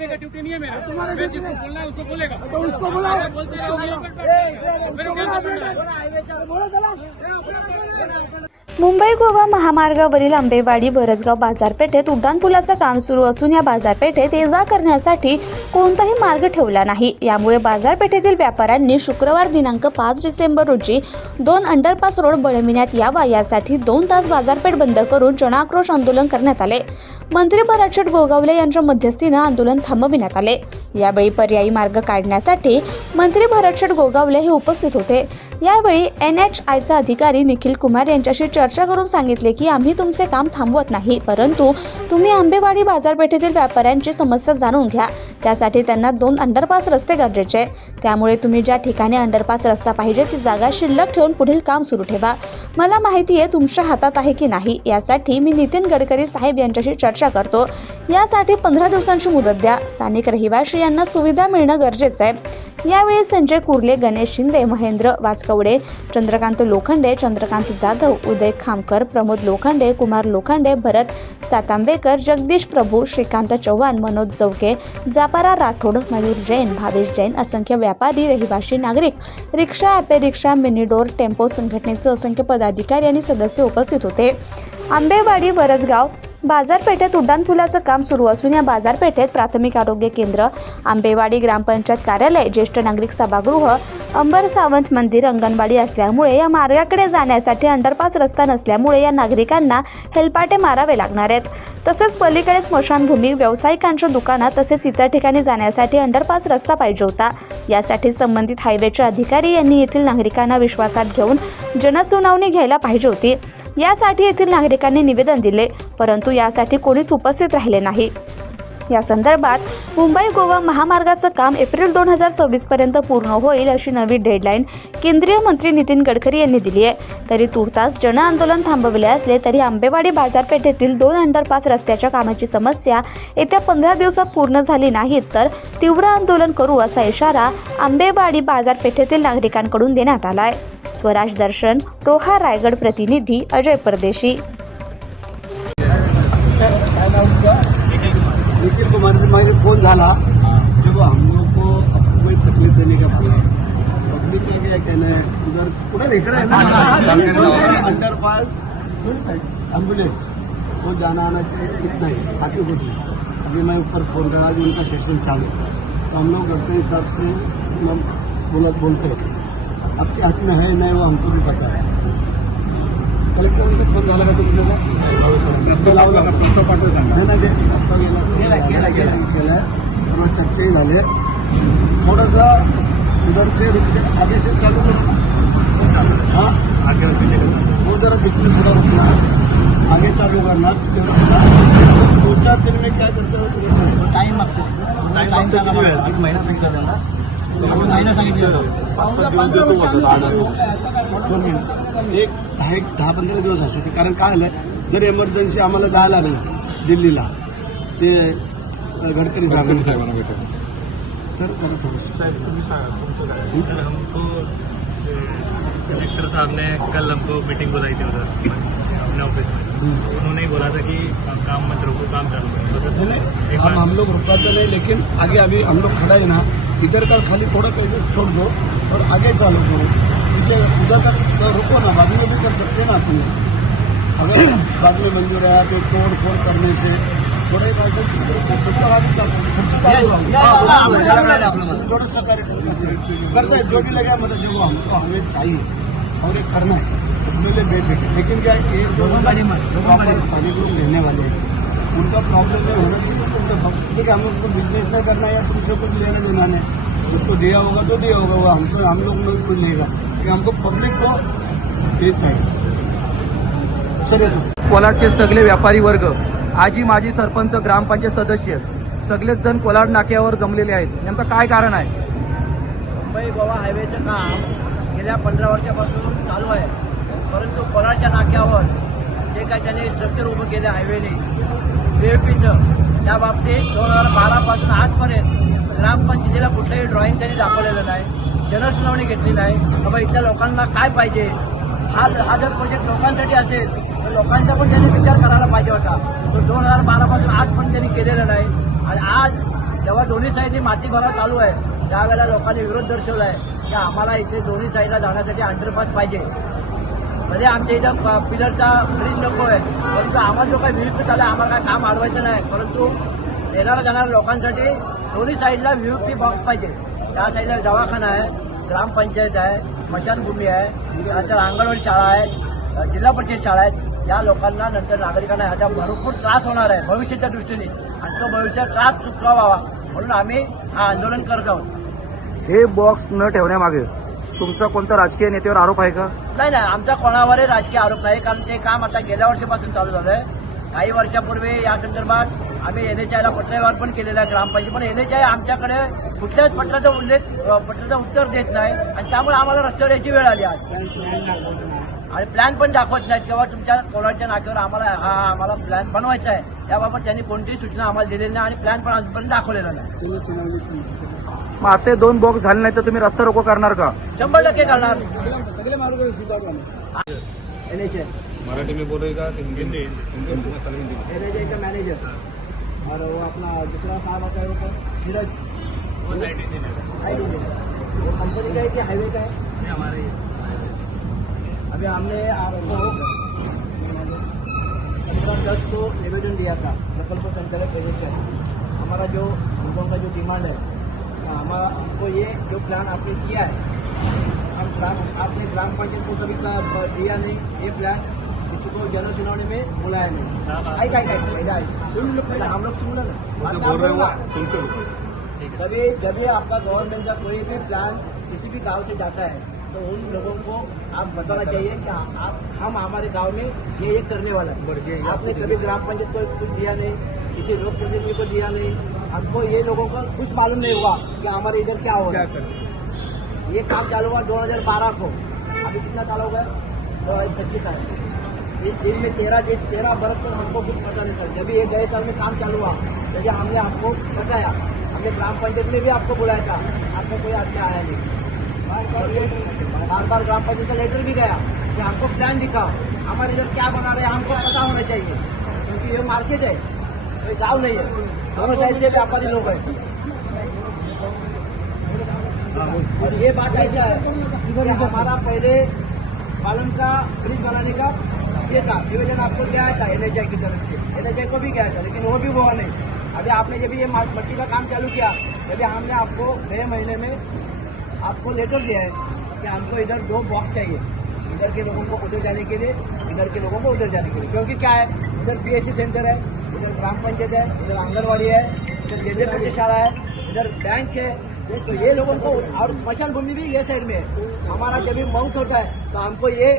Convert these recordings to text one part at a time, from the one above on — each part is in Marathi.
करने का ड्यूटी नहीं है मेरा। मैं जिसको बोलना है उसको बोलेगा। तो उसको बुलाओ। बोलते रहो। मुंबई गोवा महामार्गावरील आंबेवाडी वरसगाव बाजारपेठेत उड्डाणपुलाचं काम सुरू असून या बाजारपेठेत ये-जा करण्यासाठी कोणताही मार्ग ठेवला नाही। यामुळे बाजारपेठेतील व्यापाऱ्यांनी शुक्रवार दिनांक 5 डिसेंबर रोजी 2 अंडरपास रोड बनविण्यात यावा यासाठी 2 तास बाजारपेठ बंद करून जनआक्रोश आंदोलन करण्यात आले। मंत्री भरत गोगावले यांच्या मध्यस्थीने आंदोलन थांबविण्यात आले। यावेळी पर्यायी मार्ग काढण्यासाठी मंत्री भरत गोगावले हे उपस्थित होते। यावेळी NHIचा अधिकारी निखिल कुमार यांच्याशी चर्चा करून सांगितले की आम्ही तुमचे काम थांबवत नाही, परंतु तुम्ही आंबेवाडी बाजारपेठेतील व्यापाऱ्यांची समस्या जाणून घ्या। त्यासाठी त्यांना 2 अंडरपास रस्ते गरजेचे आहे। त्यामुळे तुम्ही ज्या ठिकाणी अंडरपास रस्ता पाहिजे ती जागा शिल्लक ठेवून पुढील काम सुरू ठेवा। मला माहिती आहे तुमच्या हातात आहे की नाही, यासाठी मी नितीन गडकरी साहेब यांच्याशी चर्चा करतो। यासाठी 15 दिवसांची मुदत द्या। स्थानिक रहिवासी यांना सुविधा मिळणं गरजेचं आहे। यावेळी संजय कुर्ले, गणेश शिंदे, महेंद्र वाचकवडे, चंद्रकांत लोखंडे, चंद्रकांत जाधव, उदय खामकर, प्रमोद लोखंडे, कुमार लोखंडे, भरत सातांबेकर, जगदीश प्रभू, श्रीकांत चव्हाण, मनोज चौके, जापारा राठोड, मयूर जैन, भावेश जैन, असंख्य व्यापारी, रहिवासी नागरिक, रिक्षा, ॲपे रिक्षा, मिनीडोर, टेम्पो संघटनेचे असंख्य पदाधिकारी आणि सदस्य उपस्थित होते। आंबेवाडी वरसगाव बाजारपेठेत उड्डाणपुलाचं काम सुरू असून या बाजारपेठेत प्राथमिक आरोग्य केंद्र, आंबेवाडी ग्रामपंचायत कार्यालय, ज्येष्ठ नागरिक सभागृह, अंबर सावंत मंदिर, अंगणवाडी असल्यामुळे या मार्गाकडे जाण्यासाठी अंडरपास रस्ता नसल्यामुळे या नागरिकांना हेलपाटे मारावे लागणार आहेत। तसेच पलीकडे स्मशानभूमी, व्यावसायिकांच्या दुकानात तसेच इतर ठिकाणी जाण्यासाठी अंडरपास रस्ता पाहिजे होता। यासाठी संबंधित हायवेचे अधिकारी यांनी येथील नागरिकांना विश्वासात घेऊन जनसुनावणी घ्यायला पाहिजे होती। यासाठी येथील नागरिकांनी निवेदन दिले, परंतु यासाठी कोणीच उपस्थित राहिले नाही। या संदर्भात मुंबई गोवा महामार्गाचं काम एप्रिल 2026 पर्यंत पूर्ण होईल अशी नवी डेडलाईन केंद्रीय मंत्री नितीन गडकरी यांनी दिली आहे। तरी तुर्तास जन आंदोलन थांबवले असले तरी आंबेवाडी बाजारपेठेतील 2 अंडरपास रस्त्याच्या कामाची समस्या येत्या 15 दिवसात पूर्ण झाली नाही तर तीव्र आंदोलन करू असा इशारा आंबेवाडी बाजारपेठेतील नागरिकांकडून देण्यात आला आहे। स्वराज दर्शन, रोहा रायगड प्रतिनिधी अजय परदेशी। निखिल कुमार से मुझे फोन झाला जब हम लोग को कोई तकलीफ देने का बात है। पब्लिक का क्या कहना है, उधर पूरा देख रहे हैं ना अंडरपास एम्बुलेंस वो जाना आना कितना ही आगे कुछ नहीं। अभी मैं ऊपर फोन करा कि उनका सेशन चालू तो हम लोग अपने हिसाब से बोलते हैं। आपके हाथ में है नहीं वो हमको भी पता है। कलेक्टर उनका फोन झाला का तुमचा रस्ता लावला का प्रस्ताव पाठवला नाही ना, प्रस्ताव गेला चर्चाही झाले। थोडंसं उधरचे आगे से चालू हाँ आगे वो जरा बिजनेस थोड़ा रुकना आगे चालू करना। 2-4 दिन में क्या करते हो टाइम मागते एक महिना सांगितलं त्यांना, महिना सांगितलं एक 10-15 दिवस असू शकते। कारण काय झालं जर इमर्जन्सी आम्हाला जायला नाही दिल्लीला ते गडकरी साहेबांनी तर हमको कलेक्टर साहब ने कल हमको मीटिंग बुलाई थी उधर अपने ऑफिस में। उन्होंने बोला था कि काम मत रोको, काम चालू करो। हम लोग रुकवाते नहीं, लेकिन आगे अभी हम लोग खड़ा है ना, इधर का खाली थोड़ा पैसे छोड़ दो और आगे चालू करो। उधर का तो रुको ना, बाद में भी कर सकते ना तुम। अगर बाद में मंजूर है तो तोड़ फोड़ करने से थोड़े थोड़ा सहकार्य करते हैं। जो भी लगा मतलब जो हमको हमें चाहिए और एक करना है उसमें ले बेटे। लेकिन क्या है स्थानीय लोग रहने वाले हैं, उनका प्रॉब्लम नहीं होना चाहिए। देखिए हम लोग को बिजनेस नहीं करना है या तुमसे कुछ लेना देना नहीं, उसको दिया होगा तो दिया होगा, वो हमको हम लोग में कुछ लेगा कि हमको पब्लिक को देत नाही। कोलाडचे सगळे व्यापारी वर्ग, आजी माजी सरपंच, ग्रामपंचायत सदस्य सगळेच जण कोलाड नाक्यावर जमलेले आहेत। नेमकं काय कारण आहे? मुंबई गोवा हायवेचं काम गेल्या 15 वर्षापासून चालू आहे, परंतु कोलाडच्या नाक्यावर जे काही त्यांनी स्ट्रक्चर उभं केलं हायवेने BFPचं, त्या बाबतीत 2012 पासून आजपर्यंत ग्रामपंचायतीला कुठलंही ड्रॉइंग त्यांनी दाखवलेलं नाही, जनसुनावणी घेतली नाही। बाबा इथल्या लोकांना काय पाहिजे, हा जर प्रोजेक्ट लोकांसाठी असेल तर लोकांचा पण त्यांनी विचार करायला पाहिजे होता। तो 2012 पासून आजपर्यंत त्यांनी केलेला नाही आणि आज तेव्हा दोन्ही साईडनी माती भरा चालू आहे. त्यावेळेला लोकांनी विरोध दर्शवला आहे की आम्हाला इथे दोन्ही साईडला जाण्यासाठी अंडरपास पाहिजे. म्हणजे आमच्या इथं पिलरचा ब्रिज नको आहे, परंतु आम्हाला जो काही व्हीपी झाला आम्हाला काय काम अडवायचं नाही, परंतु येणाऱ्या जाणाऱ्या लोकांसाठी दोन्ही साईडला व्हीपी बॉक्स पाहिजे. त्या साईडला दवाखाना आहे, ग्रामपंचायत आहे, स्मशानभूमी आहे, त्यानंतर अंगणवाडी शाळा आहे, जिल्हा परिषद शाळा आहेत. या लोकांना नंतर नागरिकांना ह्याचा भरपूर त्रास होणार आहे भविष्याच्या दृष्टीने, आणि तो भविष्यात त्रास चुकवावा म्हणून आम्ही हा आंदोलन करत आहोत. हे बॉक्स न ठेवण्यामागे तुमचा कोणता राजकीय नेत्यावर आरोप आहे का? नाही, आमचा कोणावरही राजकीय आरोप नाही, कारण ते काम आता गेल्या वर्षीपासून चालू झालंय. काही वर्षापूर्वी या संदर्भात आम्ही NHIला पत्रव्यवहार पण केलेला आहे ग्रामपंचायत, पण NHI आमच्याकडे कुठल्याच पत्राचं उत्तर देत नाही, आणि त्यामुळे आम्हाला रस्त्यावर यायची वेळ आली आज. आणि प्लॅन पण दाखवत नाहीत किंवा तुमच्या कोणाच्या नाक्यावर आम्हाला प्लॅन बनवायचा आहे, त्याबाबत त्यांनी कोणतीही सूचना आम्हाला दिलेली नाही, आणि प्लॅन पण अजूनपर्यंत दाखवलेला नाही. मग आता 2 बॉक्स झाले नाही तर तुम्ही रस्ता रोको करणार का? 100% करणार. NHI मराठी में बोलेगा हिंदी हिंदी NHI का मैनेजर और वो अपना दूसरा साहब आता है वो धीरज, वो साइड इंजीनियर वो कंपनी का है कि हाईवे का है? है हमारे ये। अभी हमने आपको 15/10 को निवेदन दिया था प्रकल्प संचालक रजिस्टर. हमारा जो लोगों का जो डिमांड है, हमारा हमको ये जो प्लान आपने किया है, आपने ग्राम पंचायत को कभी का दिया नहीं ये प्लान, किसी को जन सुनाने में बुलाया नहीं. हम लोग सुन कभी जब भी आपका गवर्नमेंट का कोई भी प्लान किसी भी गांव से जाता है तो उन लोगों को आप बताना चाहिए कि हम हमारे गांव में ये करने वाला है. आपने कभी ग्राम पंचायत को कुछ दिया नहीं, किसी लोक प्रतिनिधि को दिया नहीं. हमको ये लोगों का कुछ मालूम नहीं हुआ कि हमारे इधर क्या होगा. ये काम चालू हुआ 2012 को, अभी कितना साल हो गया? 25 साल. इस दिन में 13 बरस तक हमको कुछ पता नहीं चला. जब ये गए साल में काम चालू हुआ तभी हमने आपको बताया, हमने ग्राम पंचायत में भी आपको बुलाया था, आपको कोई आज्ञा आया नहीं. बार ग्राम पंचायत का लेटर भी गया कि हमको प्लान दिखाओ, हमारे इधर क्या बना रहे हैं हमको पता होना चाहिए, क्योंकि ये मार्केट है, कोई गाँव नहीं है, दोनों साइड से व्यापारी लोग हैं. और ये बात ऐसा है कि हमारा पहले पालन का ब्रिज बनाने का ये था, निवेदन आपको गया था NHI की तरफ से, NHI को भी गया था, लेकिन वो भी हुआ नहीं. अभी आपने जब ये मट्टी का काम चालू किया तभी हमने आपको 6 महीने में आपको लेटर दिया है कि हमको इधर 2 बॉक्स चाहिए, इधर के लोगों को उधर जाने के लिए, इधर के लोगों को उधर जाने के लिए. क्योंकि क्या है, इधर PSC सेंटर है, इधर ग्राम पंचायत है, इधर आंगनवाड़ी है, इधर जिला परिषद शाला है, इधर बैंक है. तो ये लोगों को, और स्मशान भूमि भी ये साइड में है. हमारा जब भी माउथ होता है तो हमको ये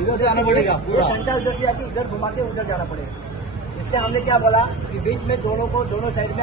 इधर से आना पड़ेगा, ये घंटा उधर से आके इधर घुमा के उधर जाना पड़ेगा. इसलिए हमने क्या बोला कि बीच में दोनों साइड में